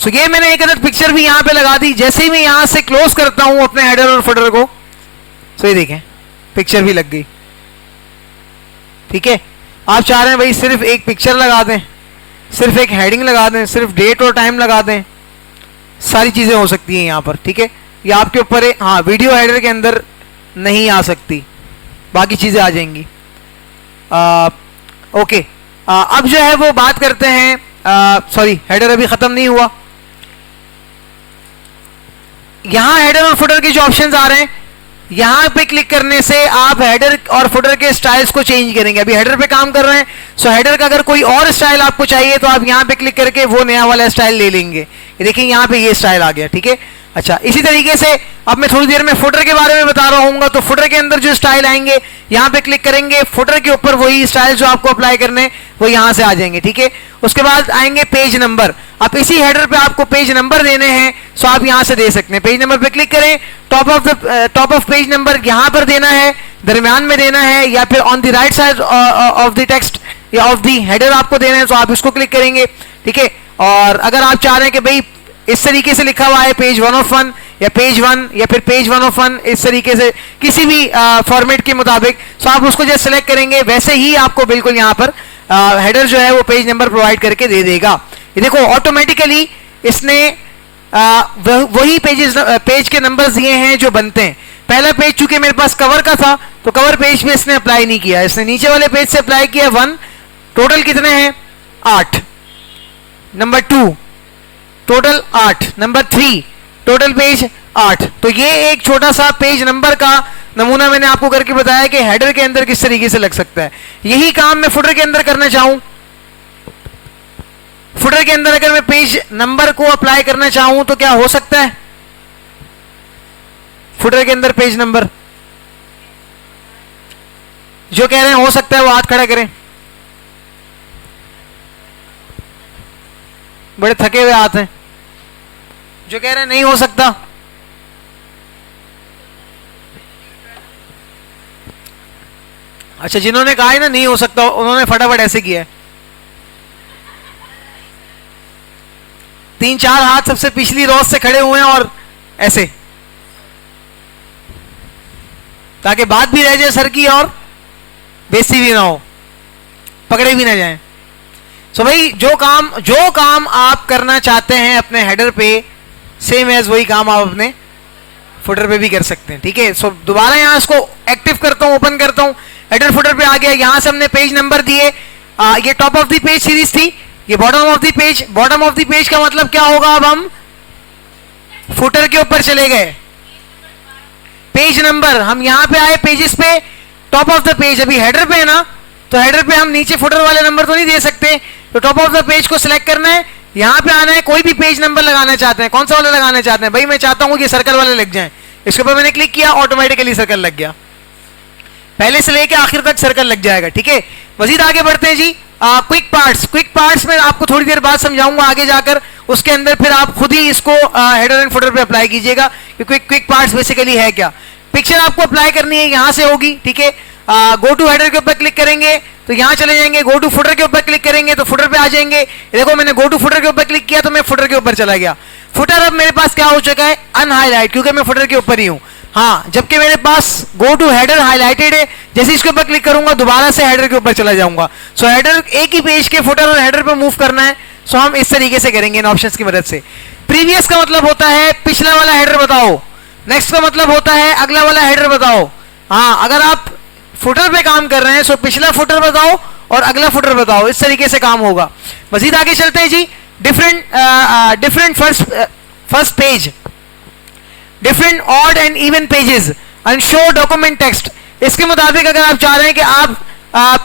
सो ये मैंने एक अदद पिक्चर भी यहां पे लगा दी। जैसे ही मैं यहां से क्लोज करता हूं अपने हेडर और फुटर को, सो ये देखें पिक्चर भी लग गई। ठीक है, आप चाह रहे हैं भाई सिर्फ एक पिक्चर लगा दें, सिर्फ एक हेडिंग लगा दें, सिर्फ डेट और टाइम लगा दें, सारी चीजें हो सकती हैं यहां पर। ठीक है, ये आपके ऊपर है। हाँ, वीडियो हेडर के अंदर नहीं आ सकती, बाकी चीजें आ जाएंगी। ओके, अब जो है वो बात करते हैं, सॉरी हेडर अभी खत्म नहीं हुआ। यहां हेडर और फुटर के जो ऑप्शंस आ रहे हैं, यहां पे क्लिक करने से आप हेडर और फुटर के स्टाइल्स को चेंज करेंगे। अभी हेडर पे काम कर रहे हैं, सो हेडर का अगर कोई और स्टाइल आपको चाहिए तो आप यहां पे क्लिक करके वो नया वाला स्टाइल ले लेंगे। ये देखिए यहां पे ये स्टाइल आ गया। ठीक है, अच्छा, इसी तरीके से अब मैं थोड़ी देर में फुटर के बारे में बता रहा हूँ। तो फुटर के अंदर जो स्टाइल आएंगे, यहाँ पे क्लिक करेंगे, फुटर के ऊपर वही स्टाइल जो आपको अप्लाई करने वो यहाँ से आ जाएंगे। ठीक है, उसके बाद आएंगे पेज नंबर। अब इसी हेडर पे आपको पेज नंबर देने हैं, सो आप यहाँ से दे सकते हैं। पेज नंबर पे क्लिक करें, टॉप ऑफ पेज नंबर यहाँ पर देना है, दरमियान में देना है, या फिर on the right side of the text या ऑफ द हेडर आपको देना है, तो आप इसको क्लिक करेंगे। ठीक है, और अगर आप चाह रहे हैं कि भाई इस तरीके से लिखा हुआ है पेज 1 ऑफ 1 या पेज 1 या फिर पेज 1 ऑफ 1, इस तरीके से किसी भी फॉर्मेट के मुताबिक, सो आप उसको जैसे सेलेक्ट करेंगे वैसे ही आपको बिल्कुल यहाँ पर हेडर जो है वो पेज नंबर प्रोवाइड करके दे देगा। ये देखो ऑटोमेटिकली इसने वही पेज के नंबर्स दिए हैं जो बनते हैं। पहला पेज चूंकि मेरे पास कवर का था तो कवर पेज पे इसने अप्लाई नहीं किया, इसने नीचे वाले पेज से अप्लाई किया। 1 टोटल कितने हैं 8, number 2 total 8, number 3 total page 8। तो ये एक छोटा सा पेज नंबर का नमूना मैंने आपको करके बताया कि हेडर के अंदर किस तरीके से लग सकता है। यही काम मैं फुटर के अंदर करना चाहूं, फुटर के अंदर अगर मैं पेज नंबर को अप्लाई करना चाहूं तो क्या हो सकता है? फुटर के अंदर पेज नंबर जो कह रहे हैं हो सकता है वो हाथ खड़ा करें। बड़े थके हुए हाथ हैं। जो कह रहे हैं नहीं हो सकता, अच्छा जिन्होंने कहा है ना नहीं हो सकता उन्होंने फटाफट ऐसे किया है। 3-4 हाथ सबसे पिछली रो से खड़े हुए हैं और ऐसे, ताकि बात भी रह जाए सर की और बेइज्जती भी ना हो, पकड़े भी ना जाएं। सो भाई जो काम आप करना चाहते हैं अपने हेडर पे, सेम एज वही काम आप अपने फुटर पे भी कर सकते हैं। ठीक है, सो दोबारा यहां इसको एक्टिव करता हूं, ओपन करता हूं, हेडर फुटर पे आ गया। यहां से हमने पेज नंबर दिए, ये top of the page series थी, ये bottom of the page. Bottom of the page का मतलब क्या होगा? अब हम फुटर के ऊपर चले गए, पेज नंबर हम यहां पे आए, पेजेस पे टॉप ऑफ द पेज। अभी हेडर पे है ना, तो हेडर पे हम नीचे फुटर वाले नंबर तो नहीं दे सकते, तो टॉप ऑफ द पेज को सिलेक्ट करना है, यहां पे आना है, कोई भी पेज नंबर लगाना चाहते हैं, कौन सा वाला लगाना चाहते हैं? भाई मैं चाहता हूं कि सर्कल वाले लग जाएं। इसके ऊपर मैंने क्लिक किया, ऑटोमेटिकली सर्कल लग गया, पहले से लेके आखिर तक सर्कल लग जाएगा। ठीक है, मजीद आगे बढ़ते हैं जी। क्विक पार्ट्स में आपको थोड़ी देर बाद समझाऊंगा आगे जाकर, उसके अंदर फिर आप खुद ही इसको हेडर एंड फुटर पे अप्लाई कीजिएगा कि क्विक पार्ट्स बेसिकली है क्या। पिक्चर आपको अप्लाई करनी है, यहां से होगी। ठीक है, गो टू हेडर के ऊपर क्लिक करेंगे तो यहां चले जाएंगे, गो टू फुटर के ऊपर क्लिक करेंगे तो फुटर पे आ जाएंगे। देखो मैंने गो टू फुटर के ऊपर क्लिक किया तो मैं फुटर के ऊपर चला गया। फुटर अब मेरे पास क्या हो चुका है? अनहाईलाइट, क्योंकि मैं फुटर के ऊपर ही हूं। हाँ, जबकि मेरे पास गो टू हेडर हाईलाइटेड है, जैसे इसके ऊपर क्लिक करूंगा दोबारा से हेडर के ऊपर चला जाऊंगा। सो हेडर एक ही पेज के फुटर और हेडर पे मूव करना है, सो हम इस तरीके से करेंगे इन ऑप्शंस की मदद से। प्रीवियस का मतलब होता है पिछला वाला हेडर बताओ, नेक्स्ट का मतलब होता है अगला वाला हेडर बताओ। हाँ, अगर आप फुटर पे काम कर रहे हैं सो पिछला फुटर बताओ और अगला फुटर बताओ, इस तरीके से काम होगा। मजीद आगे चलते हैं जी। Different first page, different odd and even pages and show document text. इसके मुताबिक अगर आप चाह रहे हैं कि आप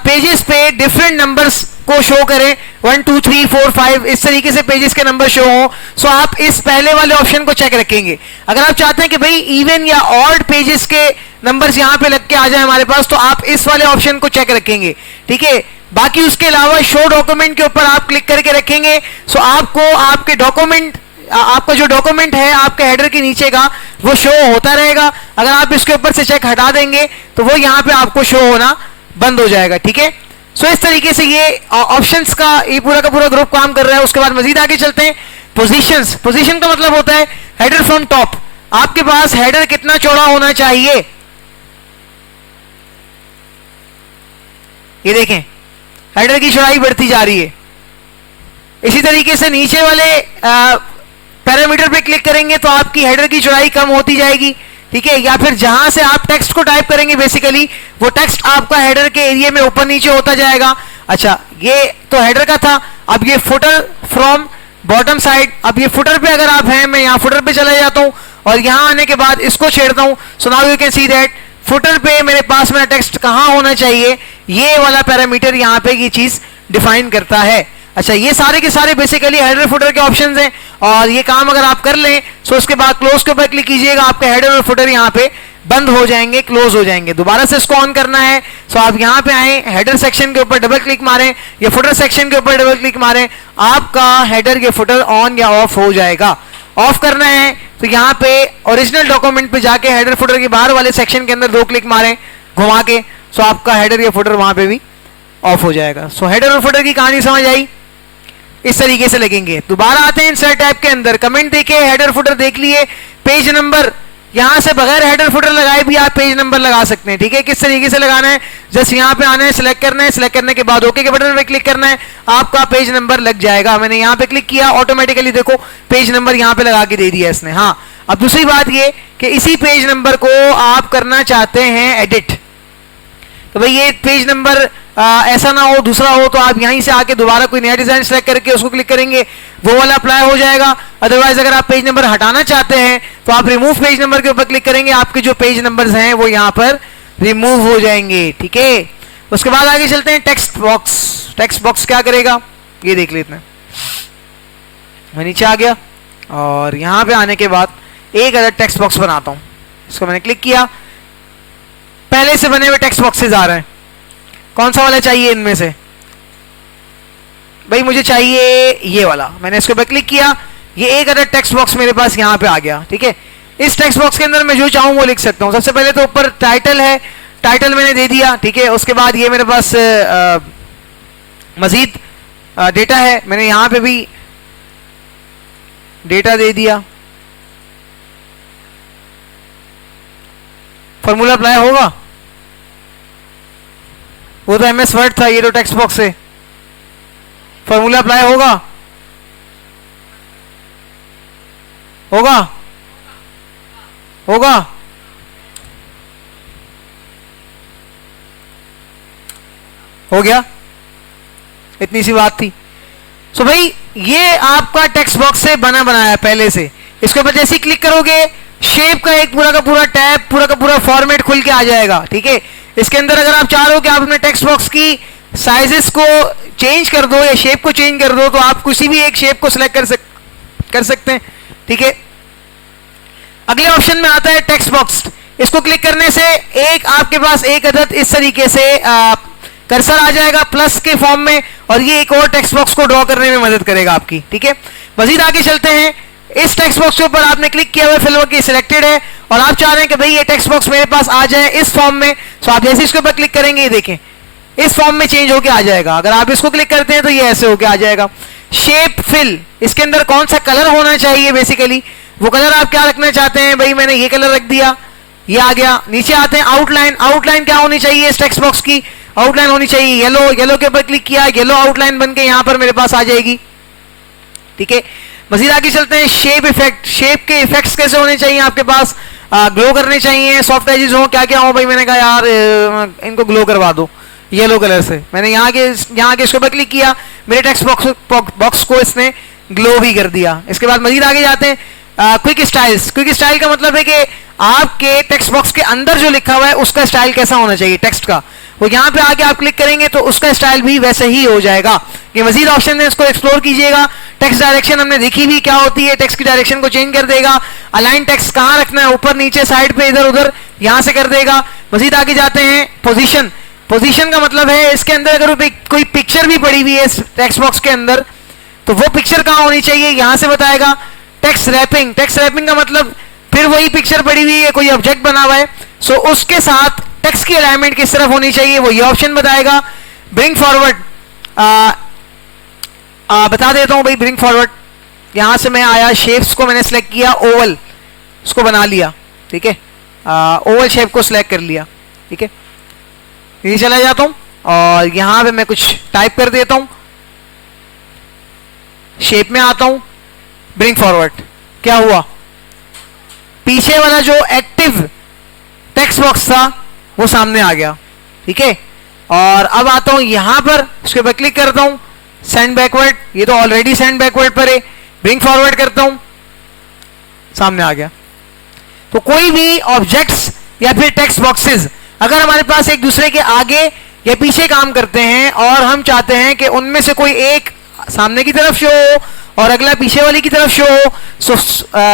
पेजेस पे डिफरेंट नंबर्स को शो करें, 1 2 3 4 5 इस तरीके से पेजेस के नंबर शो हो, सो आप इस पहले वाले ऑप्शन को चेक रखेंगे। अगर आप चाहते हैं कि भाई इवन या ऑड पेजेस के नंबर्स यहां पे लग के आ जाए हमारे पास, तो आप इस वाले ऑप्शन को चेक रखेंगे। ठीक है, बाकी उसके अलावा शो डॉक्यूमेंट के ऊपर आप क्लिक करके रखेंगे, सो आपको आपके डॉक्यूमेंट, आपका जो डॉक्यूमेंट है आपके हेडर के नीचे का वो शो होता रहेगा। अगर आप इसके ऊपर से चेक हटा देंगे तो वो यहाँ पे आपको शो होना बंद हो जाएगा। ठीक है, सो इस तरीके से ये ऑप्शंस का ये पूरा का पूरा ग्रुप काम कर रहा है। उसके बाद मजीद आगे चलते हैं। पोजीशंस, पोजीशन का मतलब होता है हेडर फ्रॉम टॉप, आपके पास हेडर कितना चौड़ा होना चाहिए। ये देखें हेडर की चौड़ाई बढ़ती जा रही है। इसी तरीके से नीचे वाले पैरामीटर पे क्लिक करेंगे तो आपकी हेडर की चौड़ाई कम होती जाएगी, ठीक है। या फिर जहां से आप टेक्स्ट को टाइप करेंगे बेसिकली वो टेक्स्ट आपका हेडर के एरिया में ऊपर नीचे होता जाएगा। अच्छा, ये तो हेडर का था। अब ये फुटर फ्रॉम बॉटम साइड, अब ये फुटर पे अगर आप हैं, मैं यहाँ फुटर पे चला जाता हूं और यहां आने के बाद इसको छेड़ता हूं। So now you can see that footer पे मेरे पास मेरा टेक्स्ट कहां होना चाहिए, ये वाला पैरामीटर यहां पे ये चीज डिफाइन करता है। अच्छा, ये सारे के सारे बेसिकली हेडर फुटर के ऑप्शंस हैं और ये काम अगर आप कर लें तो उसके बाद क्लोज के ऊपर क्लिक कीजिएगा, आपके हेडर और फुटर यहाँ पे बंद हो जाएंगे, क्लोज हो जाएंगे। दोबारा से इसको ऑन करना है तो आप यहाँ पे आए, हेडर सेक्शन के ऊपर डबल क्लिक मारें या फुटर सेक्शन के ऊपर डबल क्लिक मारें, आपका हेडर या फुटर ऑन या ऑफ हो जाएगा। ऑफ करना है तो यहाँ पे ओरिजिनल डॉक्यूमेंट पे जाके हेडर फुटर के बाहर वाले सेक्शन के अंदर 2 क्लिक मारें घुमा के, सो आपका हेडर या फुटर वहां पे भी ऑफ हो जाएगा। सो हेडर और फुटर की कहानी समझ आई, इस तरीके से लगेंगे। दोबारा आते हैं इंसर्ट टैब के अंदर, कमेंट देखे, हेडर फुटर देख लिए, पेज नंबर यहां से बगैर हेडर फुटर लगाए भी आप पेज नंबर लगा सकते हैं, ठीक है। किस तरीके से लगाना है, जस्ट यहां पे आना है, सिलेक्ट करना है, सिलेक्ट करने के बाद ओके के बटन पे क्लिक करना है, आपका पेज नंबर लग जाएगा। मैंने यहां पे क्लिक किया, ऑटोमेटिकली देखो पेज नंबर यहां पे लगा के दे दिया इसने। हाँ, अब दूसरी बात ये कि इसी पेज नंबर को आप करना चाहते हैं एडिट, तो भाई ये पेज नंबर ऐसा ना हो दूसरा हो तो आप यहीं से आके दोबारा कोई नया डिजाइन सेलेक्ट करके उसको क्लिक करेंगे, वो वाला अप्लाई हो जाएगा। अदरवाइज अगर आप पेज नंबर हटाना चाहते हैं तो आप रिमूव पेज नंबर के ऊपर क्लिक करेंगे, आपके जो पेज नंबर्स हैं वो यहाँ पर रिमूव हो जाएंगे, ठीक है। उसके बाद आगे चलते हैं टेक्स्ट बॉक्स। टेक्स्ट बॉक्स क्या करेगा ये देख लेते हैं। मैं नीचे आ गया और यहाँ पे आने के बाद एक अलग टेक्स्ट बॉक्स बनाता हूँ, इसको मैंने क्लिक किया, पहले से बने हुए टेक्स्ट बॉक्सेस आ रहे हैं। कौन सा वाला चाहिए इनमें से, भाई मुझे चाहिए ये वाला। मैंने इसके ऊपर क्लिक किया, ये एक अदर टेक्स्ट बॉक्स मेरे पास यहाँ पे आ गया, ठीक है। इस टेक्स्ट बॉक्स के अंदर मैं जो चाहूँ वो लिख सकता हूँ। सबसे पहले तो ऊपर टाइटल है, टाइटल मैंने दे दिया, ठीक है। उसके बाद ये मेरे पास मजीद डेटा है, मैंने यहाँ पे भी डेटा दे दिया। फॉर्मूला अप्लाई होगा, वो तो एमएस वर्ड था, ये तो टेक्स्ट बॉक्स है। फॉर्मूला अप्लाई होगा, होगा होगा हो गया, इतनी सी बात थी। सो भाई ये आपका टेक्स्ट बॉक्स से बना बनाया पहले से। इसके ऊपर जैसे ही क्लिक करोगे शेप का एक पूरा का पूरा टैब, पूरा का पूरा फॉर्मेट खुल के आ जाएगा, ठीक है। इसके अंदर अगर आप चाह रहे हो कि आप अपने टेक्स्ट बॉक्स की साइजेस को चेंज कर दो या शेप को चेंज कर दो तो आप किसी भी एक शेप को सिलेक्ट कर सकते हैं, ठीक है। अगले ऑप्शन में आता है टेक्स्ट बॉक्स। इसको क्लिक करने से एक आपके पास एक अदद इस तरीके से कर्सर आ जाएगा प्लस के फॉर्म में, और ये एक और टेक्स्ट बॉक्स को ड्रॉ करने में मदद करेगा आपकी, ठीक है। मजीद आगे चलते हैं। इस टेक्स्ट बॉक्स के ऊपर आपने क्लिक किया हुआ फिल की सिलेक्टेड है और आप चाह रहे हैं कि भाई ये टेक्स्ट बॉक्स मेरे पास आ जाए इस फॉर्म में, तो आप जैसे इसके ऊपर क्लिक करेंगे ये देखें इस फॉर्म में चेंज होके आ जाएगा। अगर आप इसको क्लिक करते हैं तो ये ऐसे होके आ जाएगा। शेप फिल, इसके अंदर कौन सा कलर होना चाहिए, बेसिकली वो कलर आप क्या रखना चाहते हैं, भाई मैंने ये कलर रख दिया, ये आ गया। नीचे आते हैं आउटलाइन। आउटलाइन क्या होनी चाहिए इस टेक्स्ट बॉक्स की, आउटलाइन होनी चाहिए येलो। येलो के ऊपर क्लिक किया, येलो आउटलाइन बनके यहां पर मेरे पास आ जाएगी, ठीक है। मजीद आगे चलते हैं शेप इफेक्ट। शेप के इफेक्ट्स कैसे होने चाहिए आपके पास, ग्लो करने चाहिए, सॉफ्ट एजेस हो, क्या क्या हो। भाई मैंने कहा यार इनको ग्लो करवा दो येलो कलर से। मैंने यहाँ के इसके ऊपर क्लिक किया, मेरे टेक्स्ट बॉक्स को इसने ग्लो भी कर दिया। इसके बाद मजीद आगे जाते हैं क्विक स्टाइल्स। क्विक स्टाइल का मतलब है कि आपके टेक्स्ट बॉक्स के अंदर जो लिखा हुआ है उसका स्टाइल कैसा होना चाहिए टेक्स्ट का, वो यहाँ पे आके आप क्लिक करेंगे तो उसका स्टाइल भी वैसे ही हो जाएगा। ये मजीद ऑप्शन है, इसको एक्सप्लोर कीजिएगा। टेक्स्ट डायरेक्शन हमने देखी भी क्या होती है, टेक्स्ट की डायरेक्शन को चेंज कर देगा। अलाइन टेक्स्ट कहाँ रखना है, ऊपर नीचे साइड पे इधर उधर, यहाँ से कर देगा। मजीद आगे जाते हैं पोजीशन। पोजीशन का मतलब है इसके अंदर अगर कोई पिक्चर भी पड़ी हुई है इस टेक्स्ट बॉक्स के अंदर तो वो पिक्चर कहाँ होनी चाहिए यहाँ से बताएगा। टेक्स्ट रैपिंग, टेक्स्ट रैपिंग का मतलब फिर वही पिक्चर पड़ी हुई है, कोई ऑब्जेक्ट बना हुआ है, सो उसके साथ टेक्स्ट की अलाइनमेंट किस तरफ होनी चाहिए वो ये ऑप्शन बताएगा। ब्रिंग फॉरवर्ड बता देता हूं भाई, ब्रिंग फॉरवर्ड यहां से मैं आया, शेप्स को मैंने सेलेक्ट किया, ओवल उसको बना लिया, ठीक है, ओवल शेप को सिलेक्ट कर लिया, ठीक है। नीचे चला जाता हूं और यहां पे मैं कुछ टाइप कर देता हूं, शेप में आता हूं, ब्रिंग फॉरवर्ड, क्या हुआ, पीछे वाला जो एक्टिव टेक्स्ट बॉक्स था वो सामने आ गया, ठीक है। और अब आता हूं यहां पर, उसके ऊपर क्लिक करता हूं, सेंड बैकवर्ड, ये तो ऑलरेडी सेंड बैकवर्ड पर है, ब्रिंग फॉरवर्ड करता हूं, सामने आ गया। तो कोई भी ऑब्जेक्ट्स या फिर टेक्स्ट बॉक्सेस अगर हमारे पास एक दूसरे के आगे या पीछे काम करते हैं और हम चाहते हैं कि उनमें से कोई एक सामने की तरफ शो हो और अगला पीछे वाली की तरफ शो हो, सो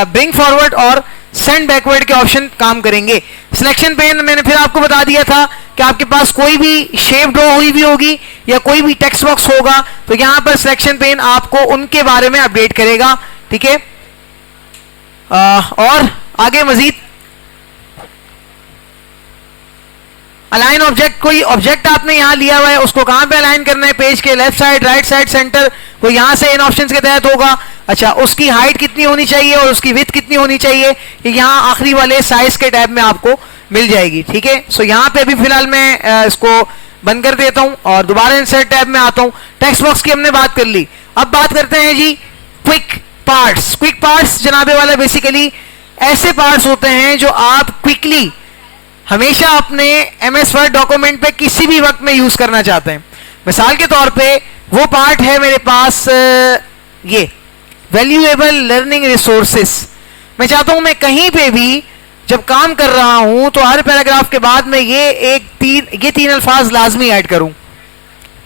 ब्रिंग फॉरवर्ड और सेंड बैकवर्ड के ऑप्शन काम करेंगे। सिलेक्शन पेन मैंने फिर आपको बता दिया था कि आपके पास कोई भी शेप ड्रॉ हुई भी होगी या कोई भी टेक्स्ट बॉक्स होगा तो यहां पर सिलेक्शन पेन आपको उनके बारे में अपडेट करेगा, ठीक है। और आगे मजीद अलाइन ऑब्जेक्ट, कोई ऑब्जेक्ट आपने यहां लिया हुआ है उसको कहां पे अलाइन करना है, पेज के left side, right side, centre, वो यहां से इन ऑप्शंस के तहत होगा। अच्छा, उसकी हाइट कितनी होनी चाहिए और उसकी विड्थ कितनी होनी चाहिए, ये यहां आखिरी वाले साइज के टैब में आपको मिल जाएगी, ठीक है। सो यहां पे अभी फिलहाल मैं इसको बंद कर देता हूं और दोबारा इंसर्ट टैब में आता हूं। टेक्स्ट बॉक्स की हमने बात कर ली, अब बात करते हैं जी क्विक पार्ट्स। क्विक पार्ट्स जनाबे वाला बेसिकली ऐसे पार्ट्स होते हैं जो आप क्विकली हमेशा अपने MS वर्ड डॉक्यूमेंट पे किसी भी वक्त में यूज करना चाहते हैं। मिसाल के तौर पे वो पार्ट है मेरे पास ये वैल्यूएबल लर्निंग रिसोर्सेस। मैं चाहता हूं मैं कहीं पे भी जब काम कर रहा हूं तो हर पैराग्राफ के बाद में ये तीन अल्फाज लाजमी ऐड करूं,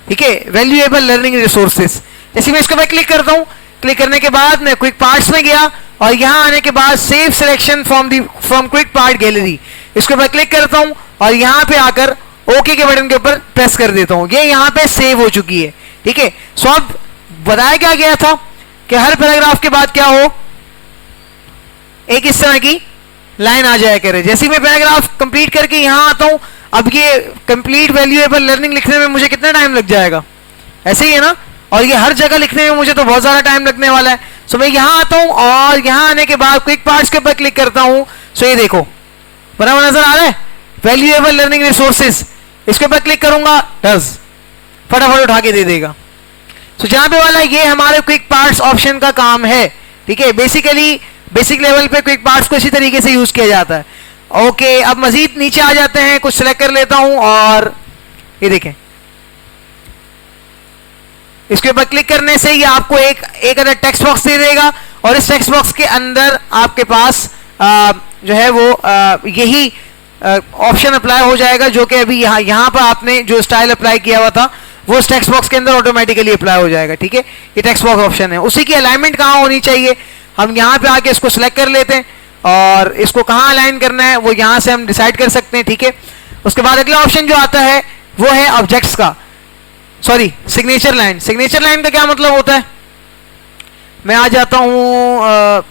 ठीक है, वैल्यूएबल लर्निंग रिसोर्सेस। जैसे मैं इसको क्लिक करता हूं, क्लिक करने के बाद मैं क्विक पार्ट्स में गया और यहां आने के बाद save selection from quick part gallery, इसके ऊपर क्लिक करता हूं और यहां पे आकर ओके के बटन के ऊपर प्रेस कर देता हूं, ये यहां पे सेव हो चुकी है, ठीक है। सो अब बताया क्या गया था कि हर पैराग्राफ के बाद क्या हो, एक इस तरह की लाइन आ जाया करे। जैसे मैं पैराग्राफ कंप्लीट करके यहां आता हूं, अब ये कंप्लीट वैल्यूएबल लर्निंग लिखने में मुझे कितना टाइम लग जाएगा, ऐसे ही है ना, और ये हर जगह लिखने में मुझे तो बहुत ज्यादा टाइम लगने वाला है। सो मैं यहां आता हूं और यहां आने के बाद क्विक पार्ट्स के ऊपर क्लिक करता हूं। सो ये देखो बराबर नजर आ रहा है, वैल्यूएबल लर्निंग रिसोर्सेज, इसके ऊपर क्लिक करूंगा, डज फटाफट उठा के दे देगा। सो जहां पे वाला ये हमारे क्विक पार्ट्स ऑप्शन का काम है, ठीक है। बेसिकली बेसिक लेवल पे क्विक पार्ट्स को इसी तरीके से यूज किया जाता है। ओके, अब मजीद नीचे आ जाते हैं, कुछ सिलेक्ट कर लेता हूं और ये देखें, इसके ऊपर क्लिक करने से ये आपको एक अदर टेक्स्ट बॉक्स दे देगा और इस टेक्स्ट बॉक्स के अंदर आपके पास जो है वो यही ऑप्शन अप्लाई हो जाएगा जो कि अभी यहाँ पर आपने जो स्टाइल अप्लाई किया हुआ था वो इस टेक्स्ट बॉक्स के अंदर ऑटोमेटिकली अप्लाई हो जाएगा, ठीक है। ये टेक्स्ट बॉक्स ऑप्शन है, उसी की अलाइनमेंट कहाँ होनी चाहिए, हम यहाँ पे आके इसको सिलेक्ट कर लेते हैं और इसको कहाँ अलाइन करना है वो यहाँ से हम डिसाइड कर सकते हैं, ठीक है। उसके बाद अगला ऑप्शन जो आता है वो है ऑब्जेक्ट्स का, sorry signature line. Signature line का क्या मतलब होता है, मैं आ जाता हूँ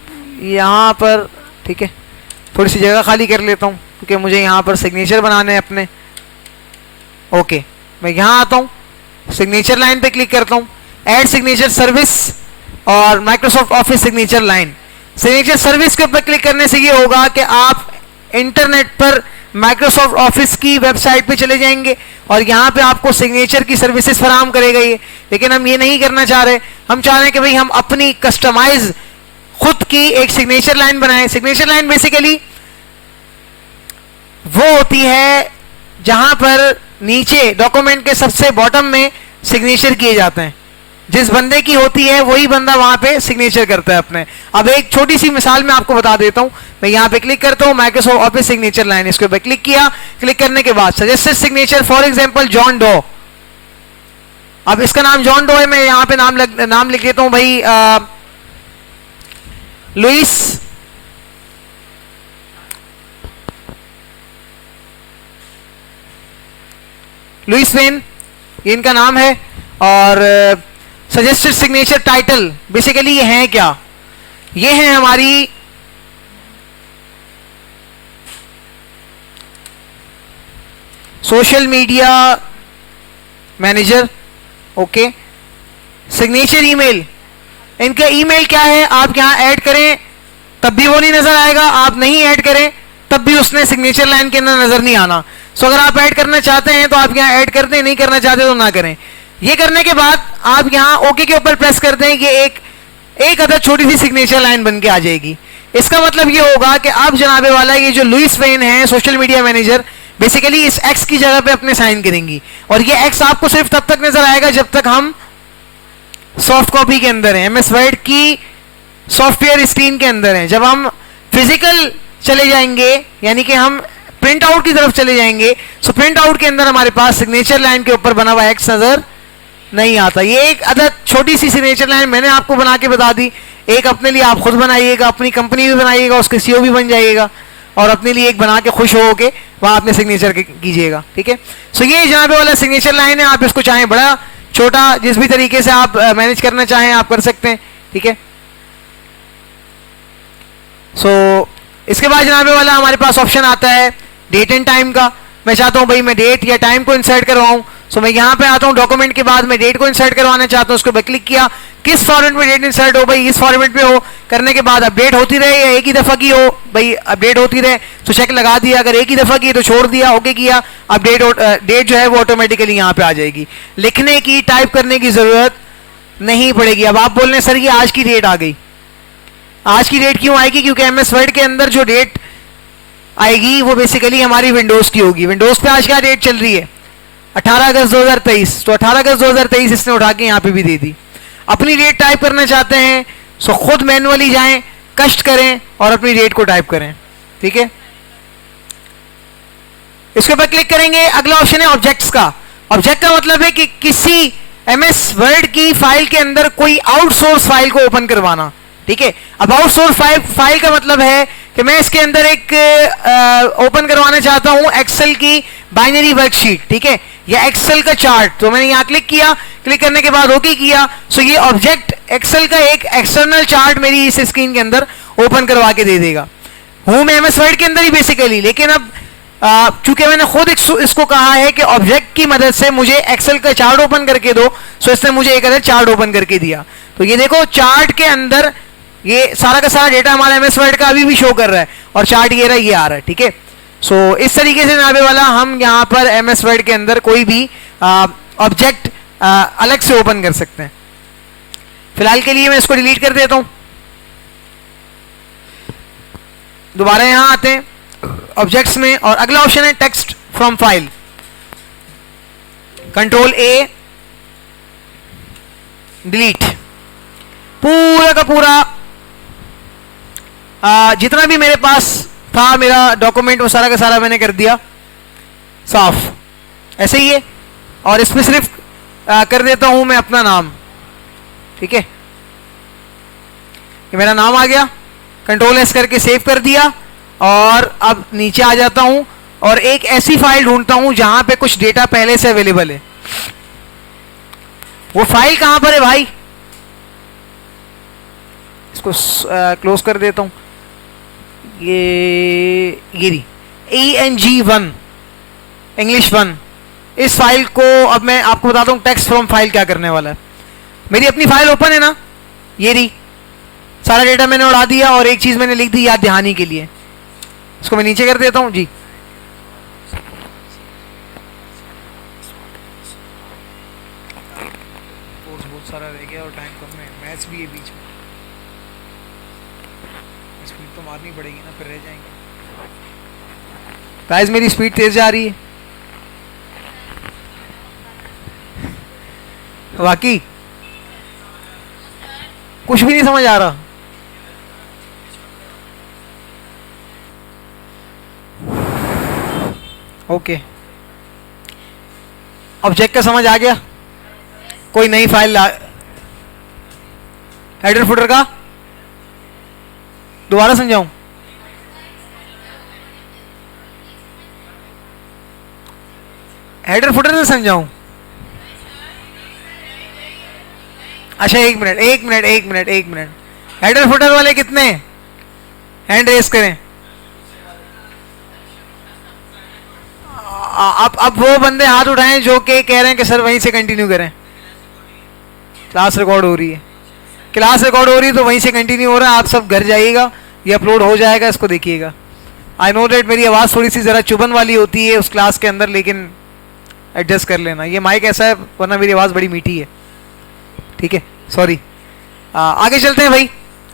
यहाँ पर, ठीक है, थोड़ी सी जगह खाली कर लेता हूँ क्योंकि मुझे यहाँ पर सिग्नेचर बनाने हैं अपने। ओके, मैं यहाँ आता हूँ, सिग्नेचर लाइन पे क्लिक करता हूँ, ऐड सिग्नेचर सर्विस और Microsoft office signature line. Signature service के ऊपर क्लिक करने से ये होगा कि आप इंटरनेट पर माइक्रोसॉफ्ट ऑफिस की वेबसाइट पे चले जाएंगे और यहाँ पे आपको सिग्नेचर की सर्विसेज फराहम करेगा ये। लेकिन हम ये नहीं करना चाह रहे, हम चाह रहे हैं कि भाई हम अपनी कस्टमाइज खुद की एक सिग्नेचर लाइन बनाएं। सिग्नेचर लाइन बेसिकली वो होती है जहां पर नीचे डॉक्यूमेंट के सबसे बॉटम में सिग्नेचर किए जाते हैं, जिस बंदे की होती है वही बंदा वहां पे सिग्नेचर करता है अपने। अब एक छोटी सी मिसाल मैं आपको बता देता हूं, मैं यहां पे क्लिक करता हूं माइक्रोसॉफ्ट ऑफिस सिग्नेचर लाइन, इसके ऊपर क्लिक किया, क्लिक करने के बाद suggested signature for example John Doe. अब इसका नाम जॉन डो है, मैं यहां पे नाम लिख देता हूं भाई लुइस वेन, ये इनका नाम है। और सजेस्टेड सिग्नेचर टाइटल बेसिकली ये है क्या, ये है हमारी social media manager. Okay, signature email, इनका ईमेल क्या है, आप यहाँ ऐड करें तब भी वो नहीं नजर आएगा, आप नहीं ऐड करें तब भी उसने सिग्नेचर लाइन के अंदर नजर नहीं आना। सो अगर आप ऐड करना चाहते हैं तो आप यहाँ ऐड कर दें, नहीं करना चाहते तो ना करें। ये करने के बाद आप यहाँ ओके के ऊपर प्रेस कर दें, ये एक अदर छोटी सी सिग्नेचर लाइन बन के आ जाएगी। इसका मतलब ये होगा कि अब जनाबे वाला ये जो लुइस वेन है सोशल मीडिया मैनेजर, बेसिकली इस एक्स की जगह पे अपने साइन करेंगी, और ये एक्स आपको सिर्फ तब तक नजर आएगा जब तक हम सॉफ्ट कॉपी के अंदर है, एमएस वर्ड की सॉफ्टवेयर स्क्रीन के अंदर है। जब हम फिजिकल चले जाएंगे यानी कि हम प्रिंट आउट की तरफ चले जाएंगे, सो प्रिंट आउट के अंदर हमारे पास सिग्नेचर लाइन के ऊपर बना हुआ एक्स नजर नहीं आता। ये एक अदर छोटी सी सिग्नेचर लाइन मैंने आपको बना के बता दी, एक अपने लिए आप खुद बनाइएगा, अपनी कंपनी भी बनाइएगा, उसके सीईओ भी बन जाइएगा, और अपने लिए एक बना के खुश हो के वहां अपने सिग्नेचर कीजिएगा। ठीक है, सो ये जनाबे वाला सिग्नेचर लाइन है। आप इसको चाहें बड़ा छोटा जिस भी तरीके से आप मैनेज करना चाहें आप कर सकते हैं। ठीक है, सो इसके बाद जनाबे वाला हमारे पास ऑप्शन आता है डेट एंड टाइम का। मैं चाहता हूं भाई मैं डेट या टाइम को इंसर्ट करवाऊं, सो मैं यहां पे आता हूं डॉक्यूमेंट के बाद मैं डेट को इंसर्ट करवाना चाहता हूं, उसको मैं क्लिक किया, किस फॉर्मेट में डेट इंसर्ट हो, भाई इस फॉर्मेट में हो, करने के बाद अपडेट होती रहे या एक ही दफा की हो, भाई अपडेट होती रहे तो चेक लगा दिया, अगर एक ही दफा की तो छोड़ दिया, ओके किया, अपडेट डेट जो है वो ऑटोमेटिकली यहाँ पे आ जाएगी। लिखने की टाइप करने की जरूरत नहीं पड़ेगी। अब आप बोल रहे हैं सर ये आज की डेट आ गई, आज की डेट क्यों आएगी, क्योंकि एमएस वर्ड के अंदर जो डेट आएगी वो बेसिकली हमारी विंडोज की होगी। विंडोज पे आज क्या डेट चल रही है 18 अगस्त 2023, तो 18 अगस्त 2023 इसने उठा के यहाँ पे भी दे दी। अपनी डेट टाइप करना चाहते हैं सो खुद मैनुअली जाएं, कष्ट करें और अपनी डेट को टाइप करें। ठीक है, इसके ऊपर क्लिक करेंगे, अगला ऑप्शन है ऑब्जेक्ट्स का। ऑब्जेक्ट का मतलब है कि किसी एमएस वर्ड की फाइल के अंदर कोई आउटसोर्स फाइल को ओपन करवाना। ठीक है, अब आउटसोर्स फाइल का मतलब है कि मैं इसके अंदर एक ओपन करवाना चाहता हूं एक्सेल की बाइनरी वर्कशीट, ठीक है, या एक्सेल का चार्ट। तो मैंने यहां क्लिक किया, क्लिक करने के बाद ओके किया, सो ये ऑब्जेक्ट एक्सेल का एक एक्सटर्नल चार्ट मेरी इस स्क्रीन के अंदर ओपन करवा के दे देगा। हूं मैं एमएस वर्ड के अंदर ही बेसिकली, लेकिन अब चूंकि मैंने खुद इसको कहा है कि ऑब्जेक्ट की मदद से मुझे एक्सेल का चार्ट ओपन करके दो, सो इसने मुझे एक अलग चार्ट ओपन करके दिया। तो ये देखो चार्ट के अंदर ये सारा का सारा डेटा हमारा एमएस वर्ड का अभी भी शो कर रहा है, और चार्ट ये रहा, ये आ रहा है। ठीक है, सो इस तरीके से जनाबे वाला हम यहाँ पर एमएस वर्ड के अंदर कोई भी ऑब्जेक्ट अलग से ओपन कर सकते हैं। फिलहाल के लिए मैं इसको डिलीट कर देता हूं। दोबारा यहां आते हैं ऑब्जेक्ट्स में, और अगला ऑप्शन है text from file. Control A, delete. पूरा का पूरा जितना भी मेरे पास था मेरा डॉक्यूमेंट वो सारा का सारा मैंने कर दिया साफ, ऐसे ही है। और इसमें सिर्फ कर देता हूं मैं अपना नाम। ठीक है, ये मेरा नाम आ गया, कंट्रोल एस करके सेव कर दिया, और अब नीचे आ जाता हूं और एक ऐसी फाइल ढूंढता हूं जहां पे कुछ डेटा पहले से अवेलेबल है। वो फाइल कहां पर है भाई, इसको क्लोज कर देता हूं। ये रही ENG1 इंग्लिश 1। इस फाइल को अब मैं आपको बताता हूं टेक्स्ट फ्रॉम फाइल क्या करने वाला है। मेरी अपनी फाइल ओपन है ना, ये रही, सारा डेटा मैंने उड़ा दिया और एक चीज मैंने लिख दी याद दहानी के लिए। इसको मैं नीचे कर देता हूं जी। कोर्स बहुत सारा रह गया और टाइम कम है, मैथ्स भी है बीच में, स्पीड तो मारनी पड़ेगी ना, फिर रह जाएंगे। गाइस मेरी स्पीड तेज जा रही है वाकई, कुछ भी नहीं समझ आ रहा। ओके, ऑब्जेक्ट का समझ आ गया। कोई नई फाइल हेडर फुटर का दोबारा समझाऊं? हेडर फुटर से समझाऊं? अच्छा एक मिनट। हेडर फुटर वाले कितने हैंड रेस करें? अब वो बंदे हाथ उठाएं जो कि कह रहे हैं कि सर वहीं से कंटिन्यू करें, क्लास रिकॉर्ड हो रही है। क्लास रिकॉर्ड हो रही है तो वहीं से कंटिन्यू हो रहा है, आप सब घर जाइएगा, ये अपलोड हो जाएगा, इसको देखिएगा। आई नो डेट मेरी आवाज़ थोड़ी सी ज़रा चुभन वाली होती है उस क्लास के अंदर, लेकिन एडजस्ट कर लेना। ये माइक ऐसा है, वरना मेरी आवाज़ बड़ी मीठी है, ठीक है, सॉरी। आगे चलते हैं भाई।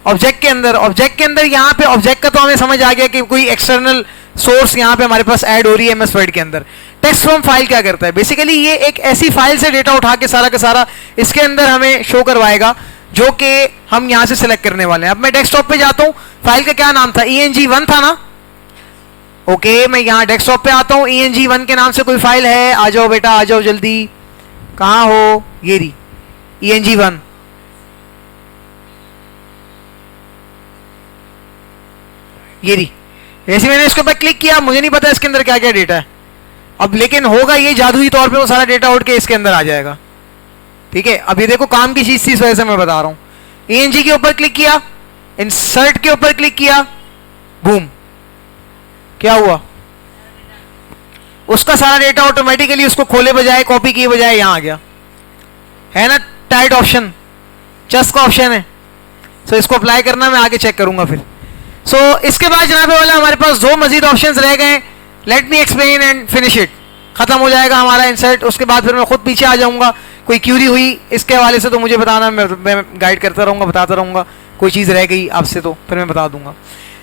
ऑब्जेक्ट के अंदर यहाँ पे ऑब्जेक्ट का तो हमें समझ आ गया कि कोई एक्सटर्नल सोर्स यहाँ पे हमारे पास ऐड हो रही है एमएस वर्ड के अंदर। टेक्स्ट फ्रॉम फाइल क्या करता है? बेसिकली ये एक ऐसी फाइल से डेटा उठा के सारा का सारा इसके अंदर हमें शो करवाएगा, जो कि हम यहाँ से सिलेक्ट करने वाले हैं। अब मैं डेस्कटॉप पे जाता हूँ, फाइल का क्या नाम था? ENG1 था ना? ओके, मैं यहाँ डेस्कटॉप पे आता हूँ, ENG1 के नाम से कोई फाइल है? आ जाओ बेटा, आ जाओ जल्दी, कहाँ हो? ये रही ENG1। ये रही। जैसे मैंने इसके ऊपर क्लिक किया, मुझे नहीं पता इसके अंदर क्या क्या डेटा है अब, लेकिन होगा ये जादुई तौर पे वो सारा डेटा उठ के इसके अंदर आ जाएगा, ठीक है। अब ये देखो काम की चीज थी, इस वजह से मैं बता रहा हूँ। ENG के ऊपर क्लिक किया, इंसर्ट के ऊपर क्लिक किया, बूम, क्या हुआ? उसका सारा डेटा ऑटोमेटिकली उसको खोले बजाय कॉपी किए बजाय यहाँ आ गया, है ना? टाइट ऑप्शन, चेस का ऑप्शन है। सो इसको अप्लाई करना, मैं आगे चेक करूंगा फिर। सो इसके बाद जनाब वाला हमारे पास दो मजीद ऑप्शंस रह गए। Let me explain and finish it. खत्म हो जाएगा हमारा इंसर्ट, उसके बाद फिर मैं खुद पीछे आ जाऊंगा। कोई क्यूरी हुई इसके हवाले से तो मुझे बताना, मैं गाइड करता रहूंगा, बताता रहूंगा। कोई चीज़ रह गई आपसे तो फिर मैं बता दूंगा।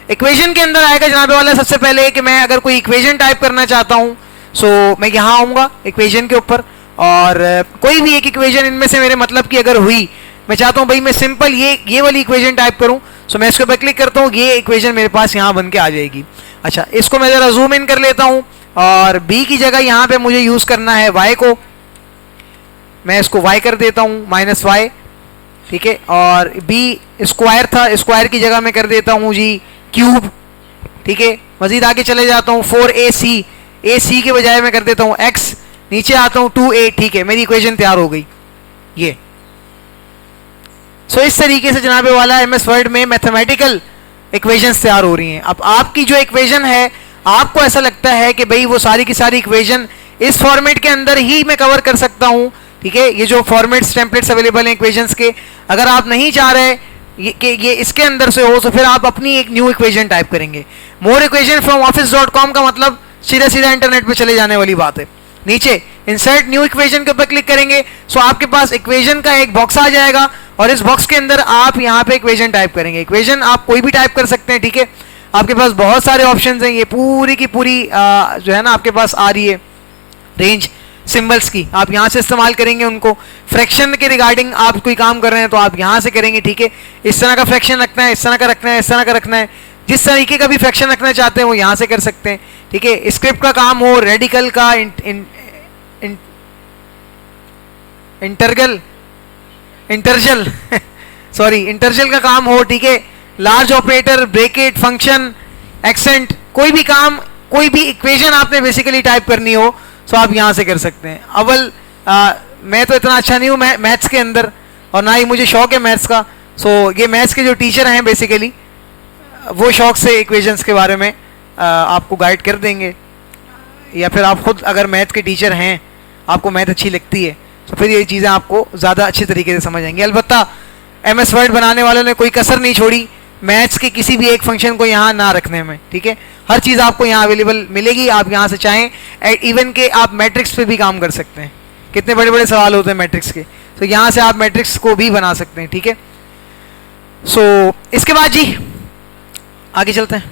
इक्वेशन के अंदर आएगा जनाब वाला सबसे पहले कि मैं अगर कोई इक्वेशन टाइप करना चाहता हूँ, सो मैं यहाँ आऊँगा इक्वेशन के ऊपर, और कोई भी एक इक्वेशन इनमें से मेरे मतलब की अगर हुई, मैं चाहता हूँ भाई मैं सिंपल ये वाली इक्वेशन टाइप करूँ, सो मैं इसके ऊपर क्लिक करता हूँ, ये इक्वेशन मेरे पास यहाँ बन के आ जाएगी। अच्छा, इसको मैं ज़रा जूम इन कर लेता हूँ, और b की जगह यहाँ पे मुझे यूज़ करना है y को, मैं इसको y कर देता हूँ, -y, ठीक है। और b स्क्वायर था, स्क्वायर की जगह मैं कर देता हूँ जी क्यूब, ठीक है। मजीद आगे चले जाता हूँ, 4ac, ac के बजाय मैं कर देता हूँ x, नीचे आता हूँ 2a, ठीक है। मेरी इक्वेशन तैयार हो गई ये। सो इस तरीके से जनाबे वाला एमएस वर्ड में मैथमेटिकल इक्वेशंस तैयार हो रही हैं। अब आपकी जो इक्वेशन है, आपको ऐसा लगता है कि भाई वो सारी की सारी इक्वेशन इस फॉर्मेट के अंदर ही मैं कवर कर सकता हूं, ठीक है। ये जो फॉर्मेट्स टेम्पलेट्स अवेलेबल हैं इक्वेशंस के, अगर आप नहीं चाह रहे कि ये इसके अंदर से हो, तो फिर आप अपनी एक न्यू इक्वेशन टाइप करेंगे। मोर इक्वेशन फ्रॉम office.com का मतलब सीधा सीधा इंटरनेट पे चले जाने वाली बात है। नीचे इंसर्ट न्यू इक्वेशन के ऊपर क्लिक करेंगे, सो आपके पास इक्वेशन का एक बॉक्स आ जाएगा, और इस बॉक्स के अंदर आप यहाँ पे इक्वेशन टाइप करेंगे। इक्वेशन आप कोई भी टाइप कर सकते हैं, ठीक है। आपके पास बहुत सारे ऑप्शंस हैं, ये पूरी की पूरी जो है ना आपके पास आ रही है रेंज सिंबल्स की, आप यहाँ से इस्तेमाल करेंगे उनको। फ्रैक्शन के रिगार्डिंग आप कोई काम कर रहे हैं तो आप यहाँ से करेंगे, ठीक है। इस तरह का फ्रैक्शन रखना है, इस तरह का रखना है, इस तरह का रखना है, जिस तरीके का भी फ्रैक्शन रखना चाहते हैं वो यहाँ से कर सकते हैं, ठीक है। स्क्रिप्ट का काम हो, रेडिकल का, इंटरजल सॉरी इंटरजल का काम हो, ठीक है। Large operator, bracket, function, accent, कोई भी काम, कोई भी इक्वेशन आपने बेसिकली टाइप करनी हो, सो आप यहाँ से कर सकते हैं। अव्वल मैं तो इतना अच्छा नहीं हूँ मैथ्स के अंदर, और ना ही मुझे शौक है मैथ्स का। सो ये मैथ्स के जो टीचर हैं बेसिकली वो शौक से इक्वेशंस के बारे में आपको गाइड कर देंगे, या फिर आप खुद अगर मैथ के टीचर हैं, आपको मैथ अच्छी लगती है, तो फिर ये चीज़ें आपको ज़्यादा अच्छे तरीके से समझ आएंगी। अलबत्ता एमएस वर्ड बनाने वालों ने कोई कसर नहीं छोड़ी मैथ्स के किसी भी एक फंक्शन को यहाँ ना रखने में, ठीक है। हर चीज़ आपको यहाँ अवेलेबल मिलेगी, आप यहाँ से चाहें इवन के आप मैट्रिक्स पे भी काम कर सकते हैं। कितने बड़े बड़े सवाल होते हैं मैट्रिक्स के, तो यहाँ से आप मैट्रिक्स को भी बना सकते हैं, ठीक है। सो इसके बाद जी आगे चलते हैं।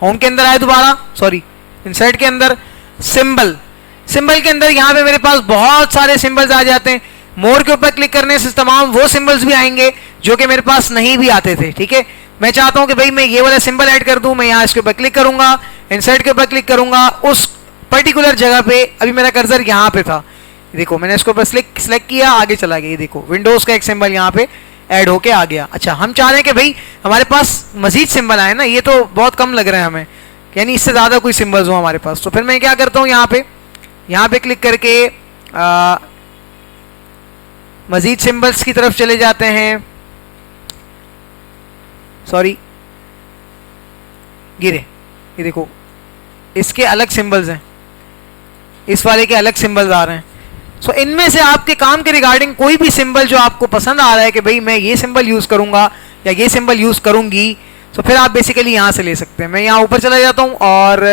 होम के अंदर आए दोबारा, सॉरी इंसर्ट के अंदर सिंबल के अंदर यहाँ पे मेरे पास बहुत सारे सिंबल्स आ जाते हैं। मोर के ऊपर क्लिक करने से तमाम वो सिंबल्स भी आएंगे जो कि मेरे पास नहीं भी आते थे, ठीक है। मैं चाहता हूं कि भाई मैं ये वाला सिंबल ऐड कर दूं, मैं यहाँ इसके ऊपर क्लिक करूंगा, इंसर्ट के ऊपर क्लिक करूंगा, उस पर्टिकुलर जगह पे अभी मेरा कर्सर यहाँ पे था, देखो मैंने इसके ऊपर सिलेक्ट किया, आगे चला गया, ये देखो विंडोज का एक सिंबल यहाँ पे ऐड होके आ गया। अच्छा, हम चाह रहे हैं कि भाई हमारे पास मजीद सिंबल आए ना, ये तो बहुत कम लग रहे हैं हमें, यानी इससे ज़्यादा कोई सिंबल्स हो हमारे पास। तो फिर मैं क्या करता हूँ, यहाँ पे क्लिक करके मजीद सिंबल्स की तरफ चले जाते हैं। सॉरी गिरे, ये देखो इसके अलग सिंबल्स हैं, इस वाले के अलग सिंबल्स आ रहे हैं। सो इनमें से आपके काम के रिगार्डिंग कोई भी सिंबल जो आपको पसंद आ रहा है कि भाई मैं ये सिंबल यूज करूंगा या ये सिंबल यूज करूंगी, तो फिर आप बेसिकली यहां से ले सकते हैं। मैं यहां ऊपर चला जाता हूं और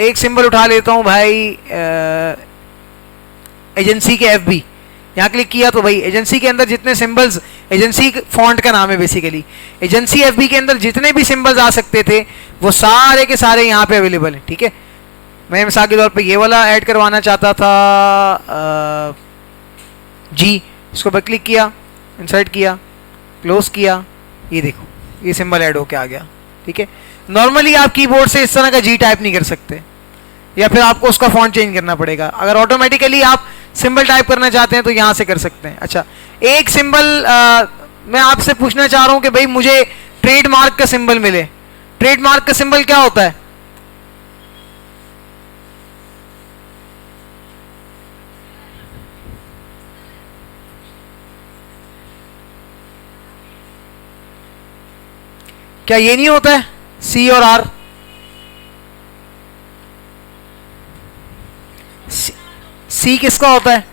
एक सिंबल उठा लेता हूं भाई, एजेंसी के एफबी। यहाँ क्लिक किया तो भाई एजेंसी के अंदर जितने सिंबल्स, एजेंसी फॉन्ट का नाम है बेसिकली, एजेंसी एफबी के अंदर जितने भी सिंबल्स आ सकते थे वो सारे के सारे यहाँ पे अवेलेबल हैं। ठीक है, मैं मिसाल के तौर पे ये वाला ऐड करवाना चाहता था जी, इसको पर क्लिक किया, इंसर्ट किया, क्लोज किया, ये देखो ये सिंबल ऐड होके आ गया। ठीक है, नॉर्मली आप कीबोर्ड से इस तरह का जी टाइप नहीं कर सकते, या फिर आपको उसका फॉन्ट चेंज करना पड़ेगा। अगर ऑटोमेटिकली आप सिंबल टाइप करना चाहते हैं तो यहां से कर सकते हैं। अच्छा, एक सिंबल मैं आपसे पूछना चाह रहा हूं कि भाई मुझे ट्रेडमार्क का सिंबल मिले। ट्रेडमार्क का सिंबल क्या होता है? क्या ये नहीं होता है सी और आर? सी किसका होता है?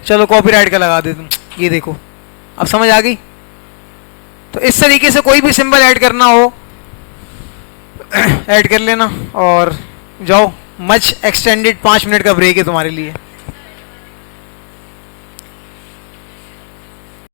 चलो कॉपीराइट का लगा दे तुम, ये देखो अब समझ आ गई। तो इस तरीके से कोई भी सिंबल ऐड करना हो ऐड कर लेना और जाओ। मच एक्सटेंडेड 5 मिनट का ब्रेक है तुम्हारे लिए।